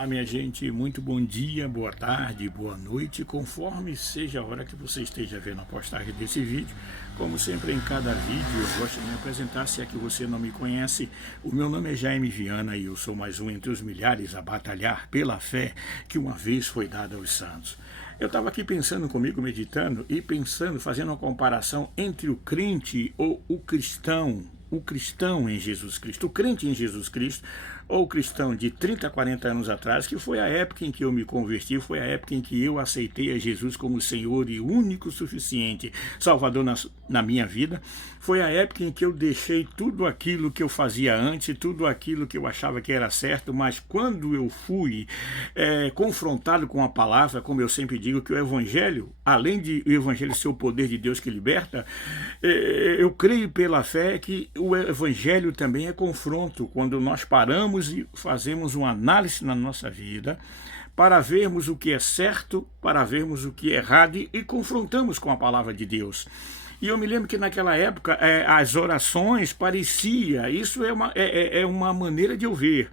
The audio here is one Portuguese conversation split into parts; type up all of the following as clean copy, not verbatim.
Olá, minha gente, muito bom dia, boa tarde, boa noite, conforme seja a hora que você esteja vendo a postagem desse vídeo. Como sempre, em cada vídeo, eu gosto de me apresentar, se é que você não me conhece. O meu nome é Jaime Viana e eu sou mais um entre os milhares a batalhar pela fé que uma vez foi dada aos santos. Eu estava aqui pensando comigo, meditando e pensando, fazendo uma comparação entre o crente ou o cristão em Jesus Cristo, o crente em Jesus Cristo, ou o cristão de 30, 40 anos atrás, que foi a época em que eu me converti, foi a época em que eu aceitei a Jesus como Senhor e único suficiente Salvador na minha vida, foi a época em que eu deixei tudo aquilo que eu fazia antes, tudo aquilo que eu achava que era certo, mas quando eu fui confrontado com a palavra, como eu sempre digo, que o Evangelho, além de o Evangelho ser o poder de Deus que liberta, eu creio pela fé que o Evangelho também é confronto, quando nós paramos e fazemos uma análise na nossa vida, para vermos o que é certo, para vermos o que é errado e confrontamos com a palavra de Deus. E eu me lembro que naquela época as orações parecia, isso é uma maneira de eu ver.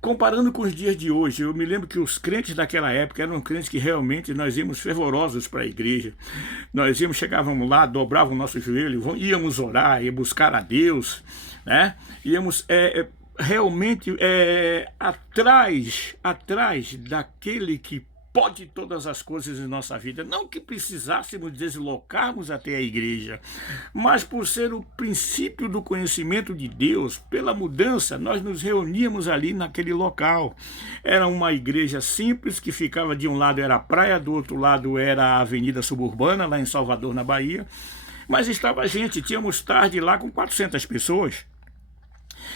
Comparando com os dias de hoje, eu me lembro que os crentes daquela época eram crentes que realmente nós íamos fervorosos para a igreja. Nós chegávamos lá, dobrávamos o nosso joelho, íamos orar, ia buscar a Deus, né? Íamos realmente atrás daquele que pode todas as coisas em nossa vida. Não que precisássemos deslocarmos até a igreja, mas por ser o princípio do conhecimento de Deus, pela mudança, nós nos reuníamos ali naquele local. Era uma igreja simples, que ficava de um lado era a praia, do outro lado era a avenida suburbana, lá em Salvador, na Bahia. Mas estava a gente, tínhamos tarde lá com 400 pessoas.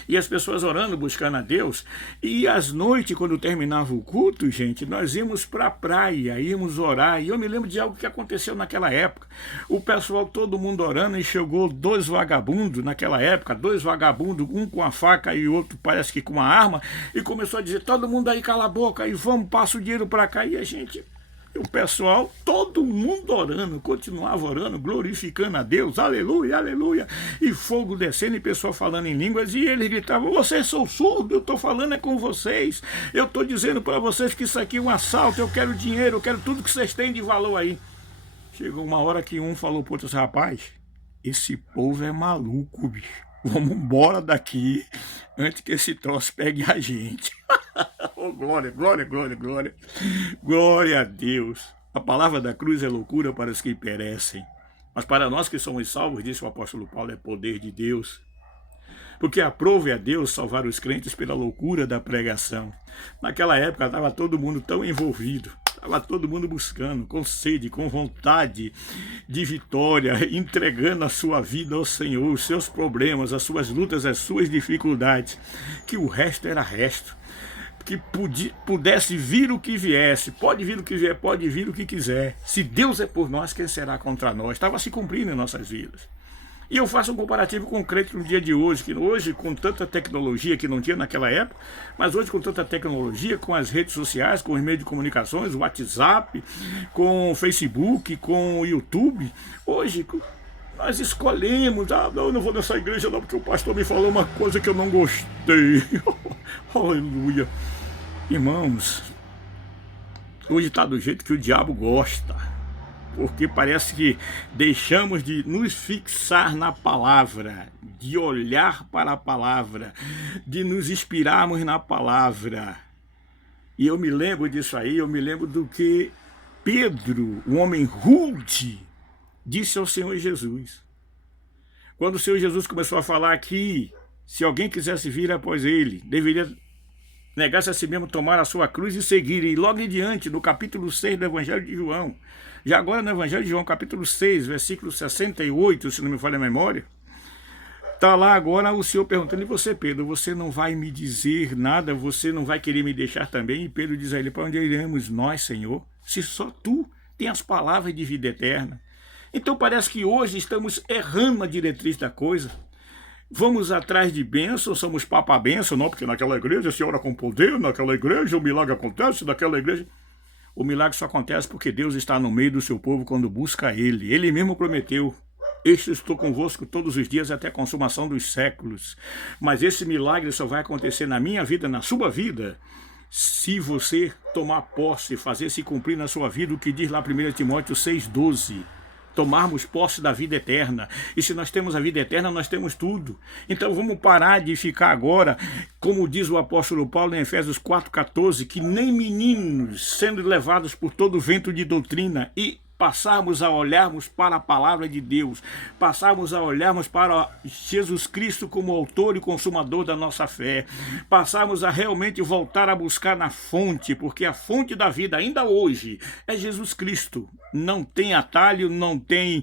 E as pessoas orando, buscando a Deus. E às noites, quando terminava o culto, gente, nós íamos para a praia, íamos orar. E eu me lembro de algo que aconteceu naquela época. O pessoal, todo mundo orando, e chegou dois vagabundos naquela época, dois vagabundos, um com a faca e outro parece que com uma arma, e começou a dizer, todo mundo aí cala a boca, e vamos, passa o dinheiro para cá. E a gente... o pessoal, todo mundo orando, continuava orando, glorificando a Deus, aleluia, aleluia, e fogo descendo e pessoal falando em línguas, e eles gritavam, vocês são surdos, eu estou falando é com vocês, eu estou dizendo para vocês que isso aqui é um assalto, eu quero dinheiro, eu quero tudo que vocês têm de valor aí. Chegou uma hora que um falou para o outro, rapaz, esse povo é maluco, bicho, vamos embora daqui, antes que esse troço pegue a gente. Oh, glória, glória, glória, glória. Glória a Deus. A palavra da cruz é loucura para os que perecem. Mas para nós que somos salvos, disse o apóstolo Paulo, é poder de Deus. Porque aprove a Deus salvar os crentes pela loucura da pregação. Naquela época estava todo mundo tão envolvido. Estava todo mundo buscando, com sede, com vontade de vitória, entregando a sua vida ao Senhor, os seus problemas, as suas lutas, as suas dificuldades, que o resto era resto. Que pudesse vir o que viesse, pode vir o que vier, pode vir o que quiser. Se Deus é por nós, quem será contra nós? Estava se cumprindo em nossas vidas. E eu faço um comparativo concreto no dia de hoje, que hoje, com tanta tecnologia que não tinha naquela época, mas hoje com tanta tecnologia, com as redes sociais, com os meios de comunicações, o WhatsApp, com o Facebook, com o YouTube, hoje nós escolhemos, eu não vou nessa igreja não, porque o pastor me falou uma coisa que eu não gostei. Aleluia. Irmãos, hoje está do jeito que o diabo gosta, porque parece que deixamos de nos fixar na palavra, de olhar para a palavra, de nos inspirarmos na palavra. E eu me lembro disso aí, eu me lembro do que Pedro, o homem rude, disse ao Senhor Jesus. Quando o Senhor Jesus começou a falar que se alguém quisesse vir após ele, deveria negar-se a si mesmo, tomar a sua cruz e seguir. E logo em diante, no capítulo 6 do Evangelho de João, já agora no Evangelho de João, capítulo 6, versículo 68, se não me falha a memória, está lá agora o Senhor perguntando, e você, Pedro, você não vai me dizer nada, você não vai querer me deixar também? E Pedro diz a ele, para onde iremos nós, Senhor, se só tu tens as palavras de vida eterna? Então parece que hoje estamos errando a diretriz da coisa. Vamos atrás de bênção, somos papa-bênção, não, porque naquela igreja se ora com poder, naquela igreja o milagre acontece, naquela igreja... O milagre só acontece porque Deus está no meio do seu povo quando busca Ele. Ele mesmo prometeu, estou convosco todos os dias até a consumação dos séculos. Mas esse milagre só vai acontecer na minha vida, na sua vida, Se você tomar posse, fazer se cumprir na sua vida o que diz lá 1 Timóteo 6,12, tomarmos posse da vida eterna. E se nós temos a vida eterna, nós temos tudo. Então vamos parar de ficar agora, como diz o apóstolo Paulo em Efésios 4,14, que nem meninos sendo levados por todo o vento de doutrina e passarmos a olharmos para a palavra de Deus, passarmos a olharmos para Jesus Cristo como autor e consumador da nossa fé, passarmos a realmente voltar a buscar na fonte, porque a fonte da vida ainda hoje é Jesus Cristo. Não tem atalho, não tem,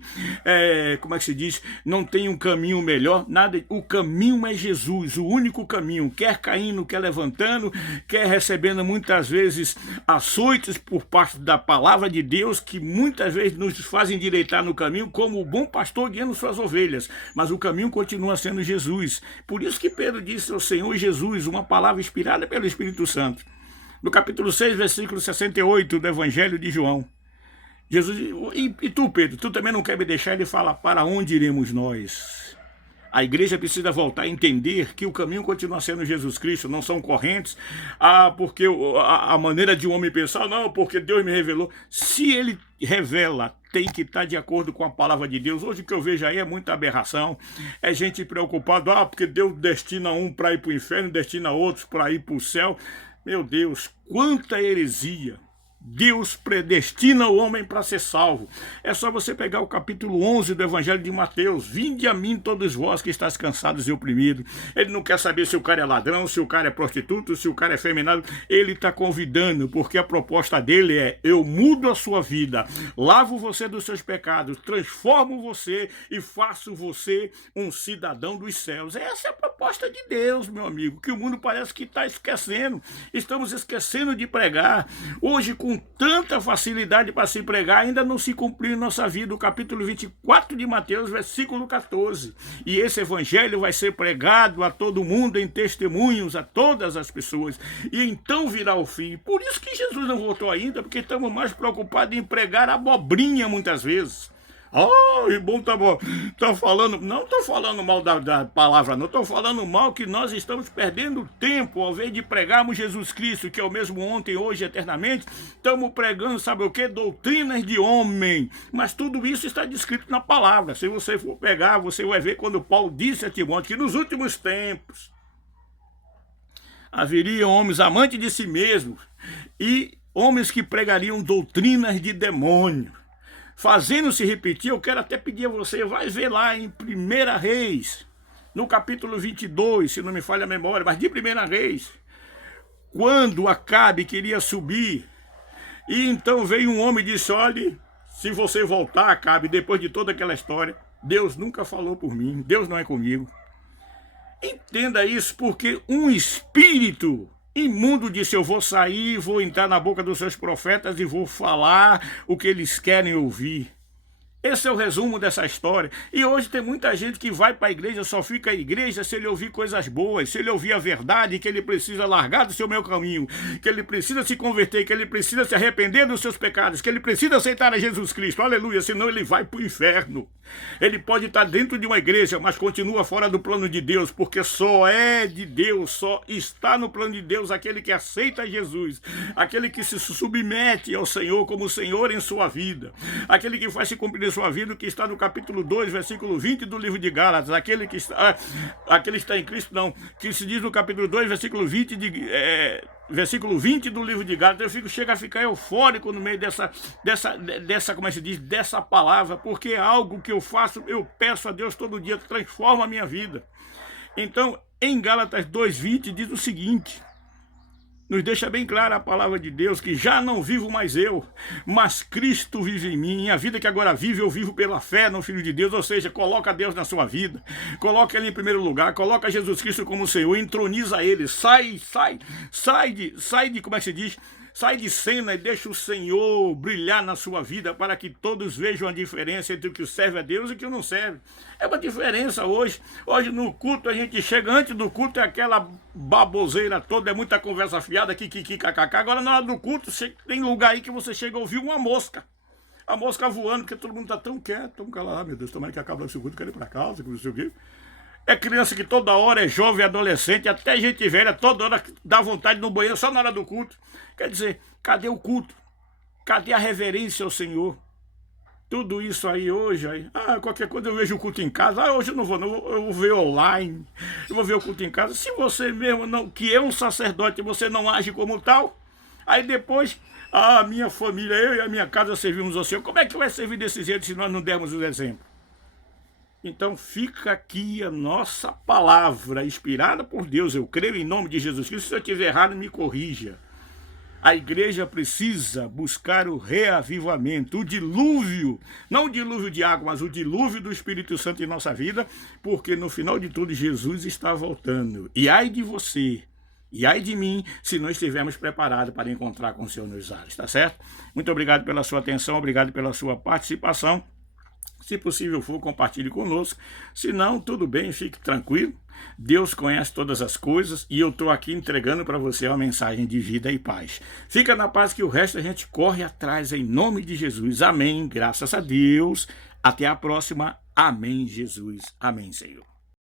como é que se diz, não tem um caminho melhor, nada. O caminho é Jesus, o único caminho, quer caindo, quer levantando, quer recebendo muitas vezes açoites por parte da palavra de Deus, que muitas vezes nos fazem endireitar no caminho, como o bom pastor guiando suas ovelhas, mas o caminho continua sendo Jesus. Por isso que Pedro disse ao Senhor Jesus, uma palavra inspirada pelo Espírito Santo, no capítulo 6, versículo 68 do Evangelho de João. Jesus, e tu, Pedro, tu também não quer me deixar? Ele fala, para onde iremos nós? A igreja precisa voltar a entender que o caminho continua sendo Jesus Cristo, não são correntes, porque a maneira de um homem pensar, não, porque Deus me revelou. Se ele revela, tem que estar de acordo com a palavra de Deus. Hoje o que eu vejo aí é muita aberração, é gente preocupada, porque Deus destina um para ir para o inferno, destina outros para ir para o céu. Meu Deus, quanta heresia! Deus predestina o homem para ser salvo. É só você pegar o capítulo 11 do Evangelho de Mateus. Vinde a mim todos vós que estáis cansados e oprimidos. Ele não quer saber se o cara é ladrão, se o cara é prostituto, se o cara é feminado. Ele está convidando, porque a proposta dele é, eu mudo a sua vida, lavo você dos seus pecados, transformo você e faço você um cidadão dos céus. Essa é a proposta de Deus, meu amigo, que o mundo parece que está esquecendo. Estamos esquecendo de pregar. Hoje, com tanta facilidade para se pregar, ainda não se cumpriu em nossa vida o capítulo 24 de Mateus, versículo 14. E esse evangelho vai ser pregado a todo mundo em testemunhos, a todas as pessoas. E então virá o fim. Por isso que Jesus não voltou ainda, porque estamos mais preocupados em pregar abobrinha muitas vezes. Oh, irmão, tá falando, não estou falando mal da palavra, não estou falando mal que nós estamos perdendo tempo, ao invés de pregarmos Jesus Cristo, que é o mesmo ontem, hoje, eternamente, estamos pregando, sabe o que? Doutrinas de homem, mas tudo isso está descrito na palavra. Se você for pegar, você vai ver quando Paulo disse a Timóteo que nos últimos tempos haveriam homens amantes de si mesmos e homens que pregariam doutrinas de demônio. Fazendo-se repetir, eu quero até pedir a você, vai ver lá em 1 Reis, no capítulo 22, se não me falha a memória, mas de 1 Reis, quando Acabe queria subir, e então veio um homem e disse, olha, se você voltar, Acabe, depois de toda aquela história, Deus nunca falou por mim, Deus não é comigo. Entenda isso, porque um espírito imundo disse, eu vou sair, vou entrar na boca dos seus profetas e vou falar o que eles querem ouvir. Esse é o resumo dessa história. E hoje tem muita gente que vai para a igreja, só fica à igreja se ele ouvir coisas boas, se ele ouvir a verdade, que ele precisa largar do seu meu caminho, que ele precisa se converter, que ele precisa se arrepender dos seus pecados, que ele precisa aceitar a Jesus Cristo, aleluia, senão ele vai para o inferno. Ele pode estar dentro de uma igreja, mas continua fora do plano de Deus, porque só é de Deus, só está no plano de Deus aquele que aceita Jesus, aquele que se submete ao Senhor como Senhor em sua vida, aquele que faz se cumprir sua vida, que está no capítulo 2, versículo 20 do livro de Gálatas, aquele que está em Cristo, não, que se diz no capítulo 2, versículo 20 versículo 20 do livro de Gálatas. Chega a ficar eufórico no meio como é que se diz, dessa palavra, porque é algo que eu faço, eu peço a Deus todo dia, transforma a minha vida. Então, em Gálatas 2:20 diz o seguinte, nos deixa bem clara a palavra de Deus, que já não vivo mais eu, mas Cristo vive em mim. A vida que agora vive, eu vivo pela fé no Filho de Deus, ou seja, coloca Deus na sua vida, coloca Ele em primeiro lugar, coloca Jesus Cristo como Senhor, entroniza Ele, sai de, como é que se diz? Sai de cena e deixa o Senhor brilhar na sua vida para que todos vejam a diferença entre o que serve a Deus e o que não serve. É uma diferença hoje. Hoje no culto a gente chega, antes do culto é aquela baboseira toda, é muita conversa fiada, kkk. Agora na hora do culto tem lugar aí que você chega a ouvir uma mosca. A mosca voando, porque todo mundo está tão quieto, tão calado. Meu Deus, tomara que acabe esse culto, quero ir para casa, não sei o quê. É criança que toda hora é jovem, adolescente, até gente velha, toda hora dá vontade no banheiro só na hora do culto. Quer dizer, cadê o culto? Cadê a reverência ao Senhor? Tudo isso aí hoje, qualquer coisa eu vejo o culto em casa. Hoje eu não vou, não, eu vou ver online, eu vou ver o culto em casa. Se você mesmo, não, que é um sacerdote, você não age como tal, aí depois, a minha família, eu e a minha casa servimos ao Senhor. Como é que vai servir desse jeito se nós não dermos o exemplo? Então fica aqui a nossa palavra, inspirada por Deus, eu creio em nome de Jesus Cristo. Se eu estiver errado, me corrija. A igreja precisa buscar o reavivamento, o dilúvio, não o dilúvio de água, mas o dilúvio do Espírito Santo em nossa vida, porque no final de tudo Jesus está voltando. E ai de você, e ai de mim, se não estivermos preparados para encontrar com o Senhor nos ares, tá certo? Muito obrigado pela sua atenção, obrigado pela sua participação. Se possível for, compartilhe conosco. Se não, tudo bem, fique tranquilo. Deus conhece todas as coisas e eu estou aqui entregando para você uma mensagem de vida e paz. Fica na paz que o resto a gente corre atrás em nome de Jesus. Amém. Graças a Deus. Até a próxima. Amém, Jesus. Amém, Senhor.